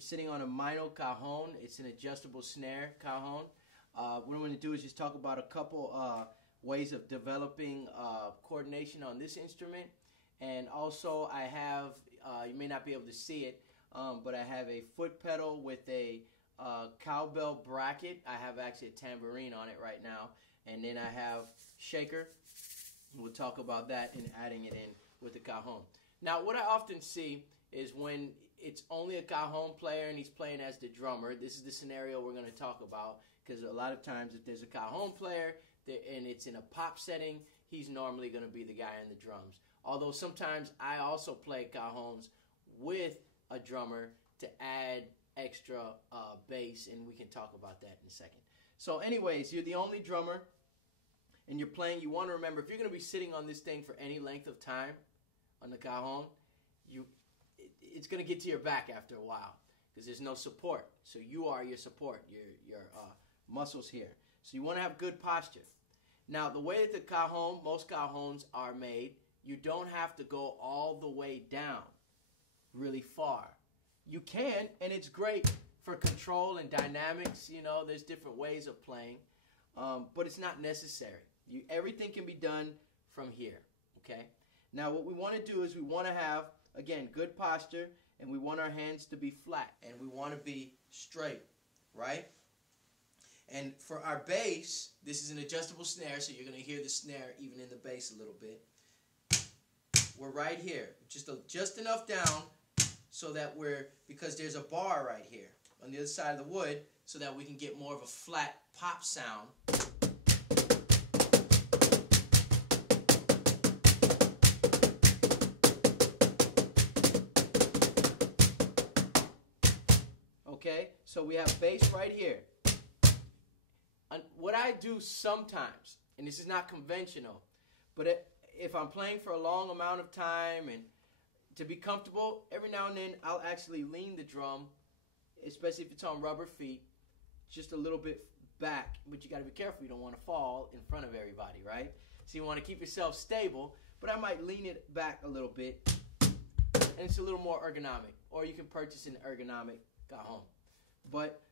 sitting on a Mino Cajon. It's an adjustable snare Cajon. What I'm going to do is just talk about a couple ways of developing coordination on this instrument. And also I have, you may not be able to see it, but I have a foot pedal with a cowbell bracket. I have actually a tambourine on it right now. And then I have shaker. We'll talk about that and adding it in with the Cajon. Now what I often see is when it's only a Cajon player and he's playing as the drummer, this is the scenario we're going to talk about, because a lot of times if there's a Cajon player and it's in a pop setting, he's normally going to be the guy on the drums. Although sometimes I also play Cajons with a drummer to add extra bass, and we can talk about that in a second. So anyways, you're the only drummer and you're playing. You want to remember, if you're going to be sitting on this thing for any length of time on the Cajon, it's going to get to your back after a while because there's no support. So you are your support, your muscles here. So you want to have good posture. Now the way that the Cajon, most Cajons are made, you don't have to go all the way down really far. You can, and it's great for control and dynamics. You know, there's different ways of playing, but it's not necessary. Everything can be done from here, okay? Now what we want to do is we want to have, again, good posture, and we want our hands to be flat, and we want to be straight, right? And for our bass, this is an adjustable snare, so you're going to hear the snare even in the bass a little bit. We're right here, just enough down so that because there's a bar right here on the other side of the wood, so that we can get more of a flat pop sound. Okay, so we have bass right here. And what I do sometimes, and this is not conventional, but if I'm playing for a long amount of time and to be comfortable, every now and then I'll actually lean the drum, especially if it's on rubber feet, just a little bit back. But you got to be careful. You don't want to fall in front of everybody, right? So you want to keep yourself stable, but I might lean it back a little bit, and it's a little more ergonomic. Or you can purchase an ergonomic Cajon. But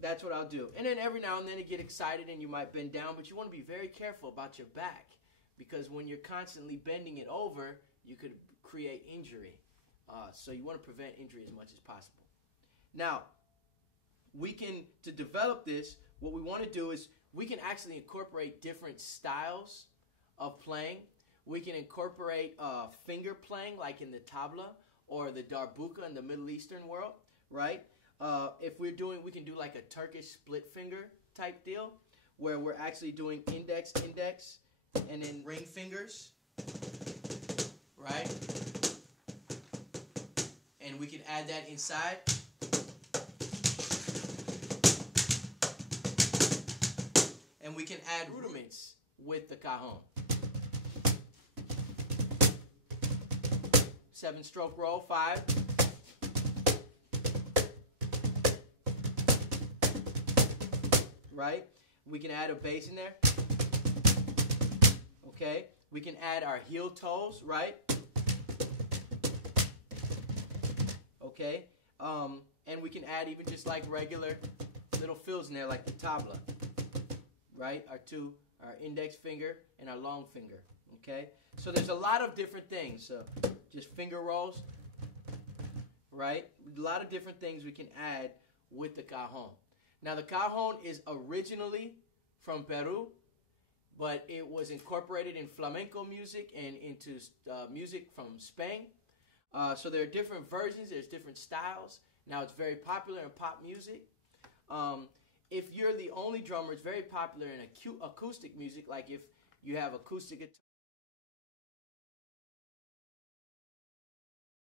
that's what I'll do. And then every now and then you get excited and you might bend down, but you want to be very careful about your back, because when you're constantly bending it over, you could create injury. So you want to prevent injury as much as possible. Now, to develop this, what we want to do is we can actually incorporate different styles of playing. We can incorporate finger playing, like in the tabla or the darbuka in the Middle Eastern world, right? If we can do like a Turkish split finger type deal, where we're actually doing index, and then ring fingers, right? And we can add that inside. And we can add rudiments with the Cajon. 7-stroke roll, 5. Right? We can add a bass in there. Okay? We can add our heel toes, right? Okay? And we can add even just like regular little fills in there, like the tabla. Right? Our index finger and our long finger. Okay? So there's a lot of different things. So just finger rolls. Right? A lot of different things we can add with the Cajon. Now the Cajon is originally from Peru, but it was incorporated in flamenco music and into music from Spain. So there are different versions, there's different styles. Now it's very popular in pop music. If you're the only drummer, it's very popular in acoustic music, like if you have acoustic guitar.